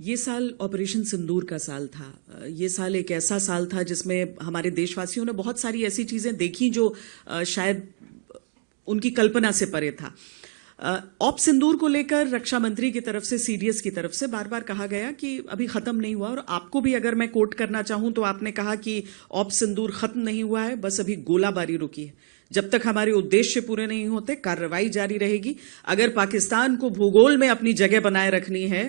ये साल ऑपरेशन सिंदूर का साल था। ये साल एक ऐसा साल था जिसमें हमारे देशवासियों ने बहुत सारी ऐसी चीजें देखी जो शायद उनकी कल्पना से परे था। ऑप सिंदूर को लेकर रक्षा मंत्री की तरफ से, सीडीएस की तरफ से बार बार कहा गया कि अभी खत्म नहीं हुआ, और आपको भी अगर मैं कोट करना चाहूं तो आपने कहा कि ऑप सिंदूर खत्म नहीं हुआ है, बस अभी गोलाबारी रुकी है। जब तक हमारे उद्देश्य पूरे नहीं होते कार्रवाई जारी रहेगी। अगर पाकिस्तान को भूगोल में अपनी जगह बनाए रखनी है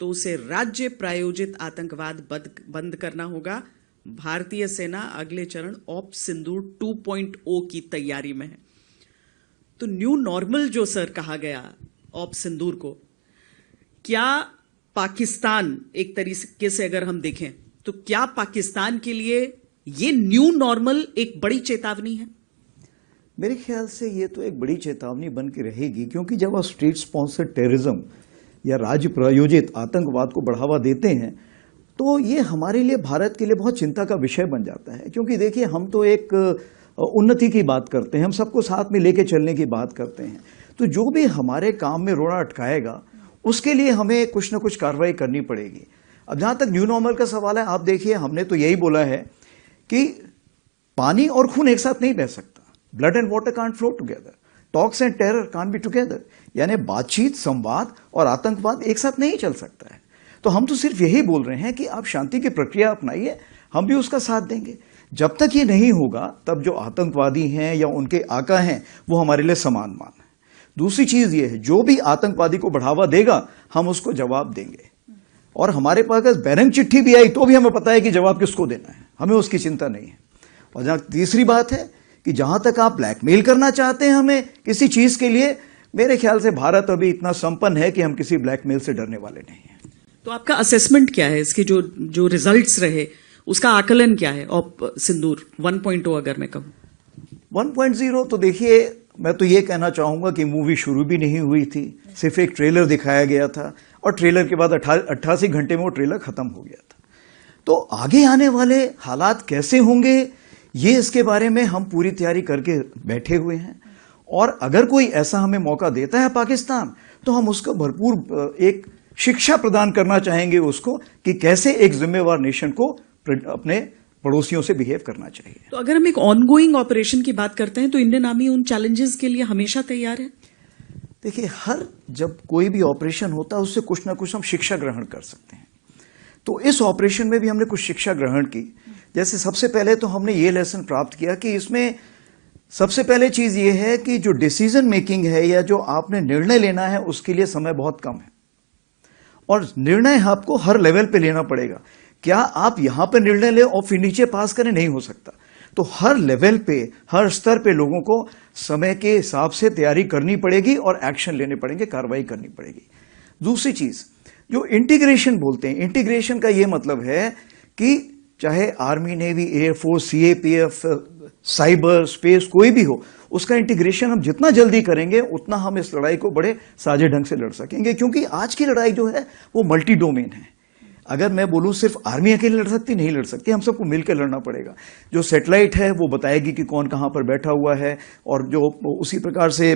तो उसे राज्य प्रायोजित आतंकवाद बंद करना होगा। भारतीय सेना अगले चरण ऑप सिंदूर 2.0 की तैयारी में है। तो न्यू नॉर्मल जो सर कहा गया ऑप सिंदूर को, क्या पाकिस्तान, एक तरीके से अगर हम देखें तो क्या पाकिस्तान के लिए ये न्यू नॉर्मल एक बड़ी चेतावनी है? मेरे ख्याल से ये तो एक बड़ी चेतावनी बन के रहेगी, क्योंकि जब आप स्टेट स्पॉन्सर टेररिज्म या राज्य प्रायोजित आतंकवाद को बढ़ावा देते हैं तो ये हमारे लिए, भारत के लिए बहुत चिंता का विषय बन जाता है। क्योंकि देखिए, हम तो एक उन्नति की बात करते हैं, हम सबको साथ में लेके चलने की बात करते हैं। तो जो भी हमारे काम में रोड़ा अटकाएगा उसके लिए हमें कुछ ना कुछ कार्रवाई करनी पड़ेगी। अब जहाँ तक न्यू नॉर्मल का सवाल है, आप देखिए, हमने तो यही बोला है कि पानी और खून एक साथ नहीं बह सकता। Blood and water can't flow together, talks and terror can't be together. यानी बातचीत, संवाद और आतंकवाद एक साथ नहीं चल सकता है। तो हम तो सिर्फ यही बोल रहे हैं कि आप शांति की प्रक्रिया अपनाइए, हम भी उसका साथ देंगे। जब तक ये नहीं होगा तब जो आतंकवादी हैं या उनके आका हैं वो हमारे लिए समान मान है। दूसरी चीज ये है, जो भी आतंकवादी को बढ़ावा देगा हम उसको जवाब देंगे, और हमारे पास अगर बैरंग चिट्ठी भी आई तो भी हमें पता है कि जवाब किसको देना है, हमें उसकी चिंता नहीं है। और जहां तीसरी बात है कि जहां तक आप ब्लैकमेल करना चाहते हैं हमें किसी चीज के लिए, मेरे ख्याल से भारत अभी इतना संपन्न है कि हम किसी ब्लैकमेल से डरने वाले नहीं हैं। तो आपका असेसमेंट क्या है इसके, जो रिजल्ट्स रहे उसका आकलन क्या है ऑप सिंदूर 1.0 अगर मैं कहूं? 1.0 तो देखिए, मैं तो ये कहना चाहूंगा कि मूवी शुरू भी नहीं हुई थी, सिर्फ एक ट्रेलर दिखाया गया था और ट्रेलर के बाद 88 घंटे में वो ट्रेलर खत्म हो गया था। तो आगे आने वाले हालात कैसे होंगे ये, इसके बारे में हम पूरी तैयारी करके बैठे हुए हैं। और अगर कोई ऐसा हमें मौका देता है पाकिस्तान, तो हम उसको भरपूर एक शिक्षा प्रदान करना चाहेंगे उसको कि कैसे एक जिम्मेवार नेशन को अपने पड़ोसियों से बिहेव करना चाहिए। तो अगर हम एक ऑनगोइंग ऑपरेशन की बात करते हैं तो इंडियन आर्मी उन चैलेंजेस के लिए हमेशा तैयार है। देखिए, जब कोई भी ऑपरेशन होता है उससे कुछ ना कुछ हम शिक्षा ग्रहण कर सकते हैं। तो इस ऑपरेशन में भी हमने कुछ शिक्षा ग्रहण की। जैसे सबसे पहले तो हमने ये लेसन प्राप्त किया कि इसमें सबसे पहले चीज ये है कि जो डिसीजन मेकिंग है या जो आपने निर्णय लेना है उसके लिए समय बहुत कम है, और निर्णय आपको हर लेवल पे लेना पड़ेगा। क्या आप यहां पर निर्णय ले और फिर नीचे पास करें, नहीं हो सकता। तो हर लेवल पे, हर स्तर पे लोगों को समय के हिसाब से तैयारी करनी पड़ेगी और एक्शन लेने पड़ेंगे, कार्रवाई करनी पड़ेगी। दूसरी चीज जो इंटीग्रेशन बोलते हैं, इंटीग्रेशन का यह मतलब है कि चाहे army, navy, air force, CAPF, cyber, space, कोई भी हो, उसका इंटीग्रेशन हम जितना जल्दी करेंगे उतना हम इस लड़ाई को बड़े साझे ढंग से लड़ सकेंगे। क्योंकि आज की लड़ाई जो है वो मल्टी डोमेन है। अगर मैं बोलूं सिर्फ आर्मी अकेले लड़ सकती, नहीं लड़ सकती, हम सबको मिलकर लड़ना पड़ेगा। जो सैटेलाइट है वो बताएगी कि कौन कहां पर बैठा हुआ है, और जो उसी प्रकार से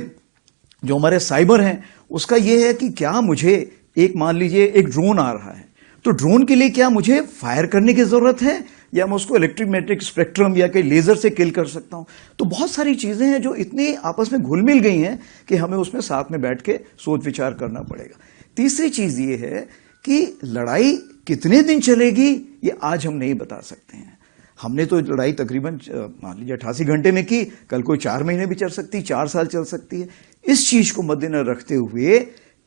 जो हमारे साइबर हैं उसका ये है कि क्या मुझे एक, मान लीजिए एक ड्रोन आ रहा है, तो ड्रोन के लिए क्या मुझे फायर करने की जरूरत है या मैं उसको इलेक्ट्रोमैग्नेटिक स्पेक्ट्रम या कहीं लेजर से किल कर सकता हूं। तो बहुत सारी चीजें हैं जो इतनी आपस में घुल मिल गई हैं कि हमें उसमें साथ में बैठ के सोच विचार करना पड़ेगा। तीसरी चीज ये है कि लड़ाई कितने दिन चलेगी ये आज हम नहीं बता सकते हैं। हमने तो लड़ाई तकरीबन मान लीजिए 88 घंटे में की, कल कोई 4 महीने भी चल सकती, 4 साल चल सकती है। इस चीज को मद्देनजर रखते हुए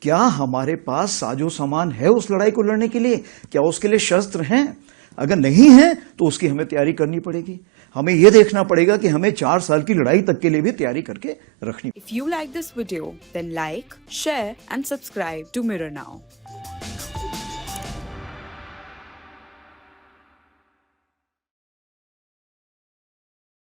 क्या हमारे पास साजो सामान है उस लड़ाई को लड़ने के लिए, क्या उसके लिए शस्त्र हैं? अगर नहीं है तो उसकी हमें तैयारी करनी पड़ेगी। हमें यह देखना पड़ेगा कि हमें 4 साल की लड़ाई तक के लिए भी तैयारी करके रखनी। If you like this video, then like, share and subscribe to Mirror Now.